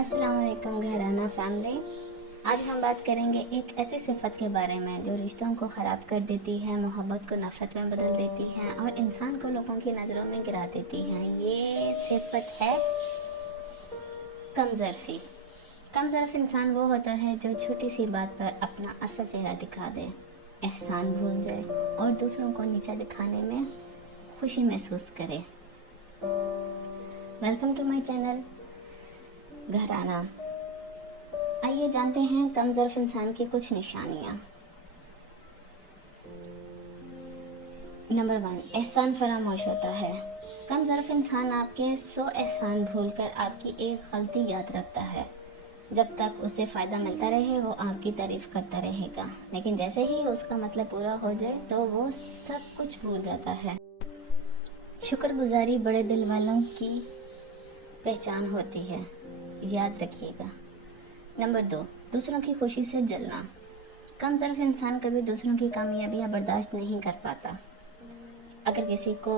अस्सलाम वालेकुम घराना फैमिली। आज हम बात करेंगे एक ऐसी सिफत के बारे में जो रिश्तों को ख़राब कर देती है, मोहब्बत को नफ़रत में बदल देती है और इंसान को लोगों की नज़रों में गिरा देती है। ये सिफत है कमज़रफ़ी। कमज़रफ़ इंसान वो होता है जो छोटी सी बात पर अपना असल चेहरा दिखा दे, एहसान भूल जाए और दूसरों को नीचा दिखाने में खुशी महसूस करे। वेलकम टू माय चैनल घराना। आइए जानते हैं कमज़रफ़ इंसान की कुछ निशानियाँ। नंबर 1, एहसान फरामोश होता है। कमज़रफ़ इंसान आपके 100 एहसान भूलकर आपकी एक गलती याद रखता है। जब तक उसे फ़ायदा मिलता रहे वो आपकी तारीफ़ करता रहेगा, लेकिन जैसे ही उसका मतलब पूरा हो जाए तो वो सब कुछ भूल जाता है। शुक्रगुजारी बड़े दिल वालों की पहचान होती है, याद रखिएगा। नंबर 2, दूसरों की खुशी से जलना। कमज़रफ़ इंसान कभी दूसरों की कामयाबियाँ बर्दाश्त नहीं कर पाता। अगर किसी को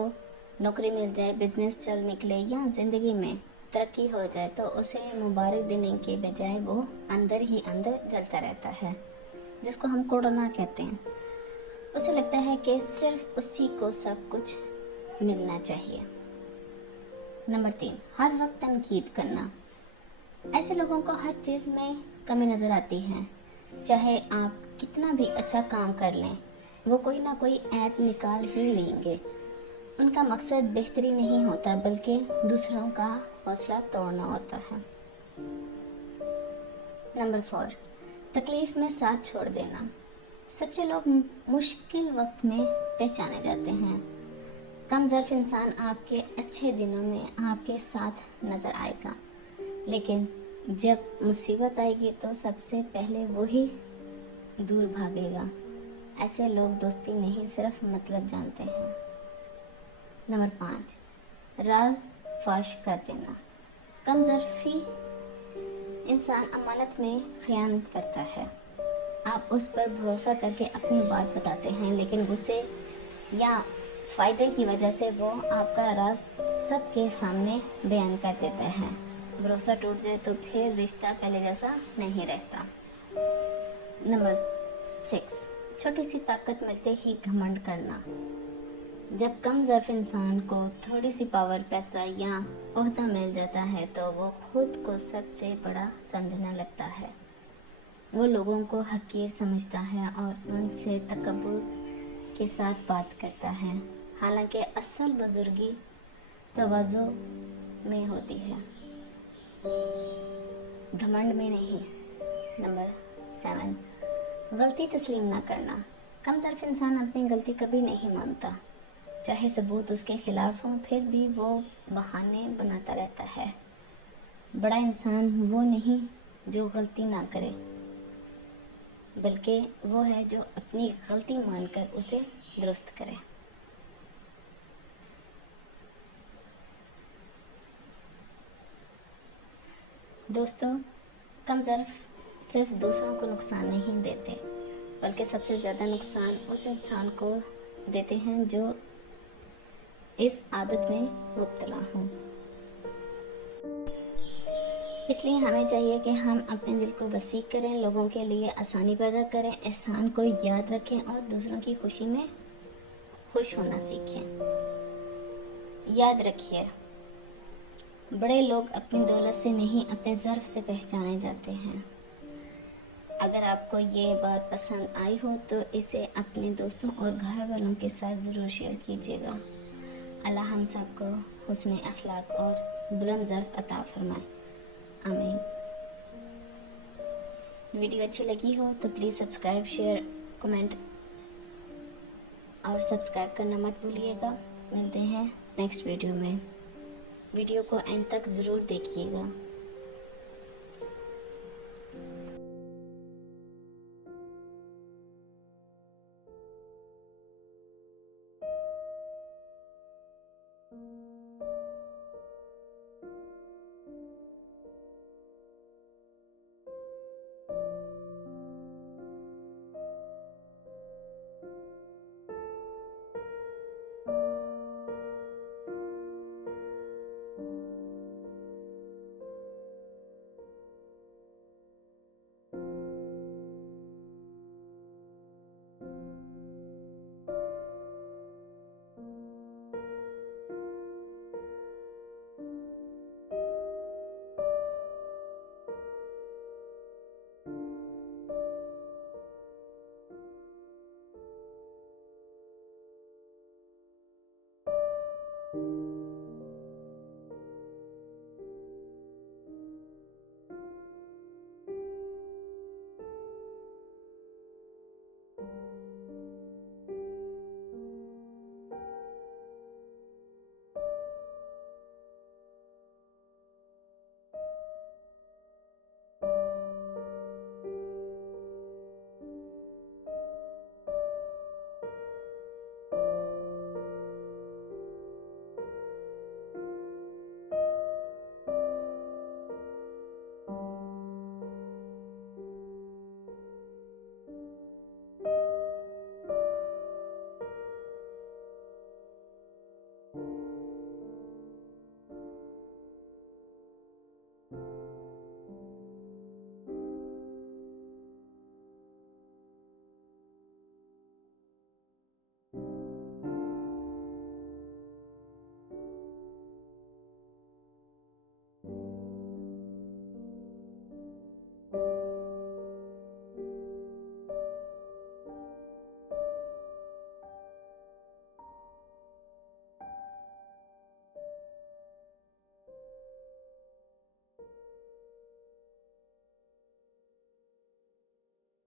नौकरी मिल जाए, बिजनेस चल निकले या ज़िंदगी में तरक्की हो जाए तो उसे मुबारक देने के बजाय वो अंदर ही अंदर जलता रहता है, जिसको हम कोरोना कहते हैं। उसे लगता है कि सिर्फ उसी को सब कुछ मिलना चाहिए। नंबर 3, हर वक्त तनकीद करना। ऐसे लोगों को हर चीज़ में कमी नज़र आती है। चाहे आप कितना भी अच्छा काम कर लें, वो कोई ना कोई ऐप निकाल ही लेंगे। उनका मकसद बेहतरी नहीं होता बल्कि दूसरों का हौसला तोड़ना होता है। नंबर 4, तकलीफ़ में साथ छोड़ देना। सच्चे लोग मुश्किल वक्त में पहचाने जाते हैं। कमज़रफ़ इंसान आपके अच्छे दिनों में आपके साथ नज़र आएगा, लेकिन जब मुसीबत आएगी तो सबसे पहले वही दूर भागेगा। ऐसे लोग दोस्ती नहीं सिर्फ मतलब जानते हैं। नंबर 5, राज फाश कर देना। कमज़रफ़ी इंसान अमानत में ख़यानत करता है। आप उस पर भरोसा करके अपनी बात बताते हैं, लेकिन गुस्से या फ़ायदे की वजह से वो आपका राज सबके सामने बयान कर देता है। भरोसा टूट जाए तो फिर रिश्ता पहले जैसा नहीं रहता। नंबर 6, छोटी सी ताकत मिलते ही घमंड करना। जब कमज़रफ़ इंसान को थोड़ी सी पावर, पैसा या ओहदा मिल जाता है तो वो खुद को सबसे बड़ा समझने लगता है। वो लोगों को हकीर समझता है और उनसे तकब्बुर के साथ बात करता है, हालांकि असल बुजुर्गी तवाज़ु में होती है, घमंड में नहीं। नंबर 7, गलती तस्लीम ना करना। कमज़रफ़ इंसान अपनी गलती कभी नहीं मानता, चाहे सबूत उसके खिलाफ हों फिर भी वो बहाने बनाता रहता है। बड़ा इंसान वो नहीं जो गलती ना करे, बल्कि वो है जो अपनी गलती मानकर उसे दुरुस्त करे। दोस्तों, कमज़रफ़ सिर्फ दूसरों को नुकसान नहीं देते, बल्कि सबसे ज़्यादा नुकसान उस इंसान को देते हैं जो इस आदत में मुब्तला हों। इसलिए हमें चाहिए कि हम अपने दिल को वसी करें, लोगों के लिए आसानी पैदा करें, एहसान को याद रखें और दूसरों की खुशी में खुश होना सीखें। याद रखिए, बड़े लोग अपनी दौलत से नहीं अपने ज़र्फ़ से पहचाने जाते हैं। अगर आपको ये बात पसंद आई हो तो इसे अपने दोस्तों और घर वालों के साथ ज़रूर शेयर कीजिएगा। अल्लाह हम सबको हुस्न अखलाक और बुलंद ज़र्फ़ अता फरमाए, आमीन। वीडियो अच्छी लगी हो तो प्लीज़ सब्सक्राइब, शेयर, कमेंट और सब्सक्राइब करना मत भूलिएगा। मिलते हैं नेक्स्ट वीडियो में। वीडियो को एंड तक ज़रूर देखिएगा।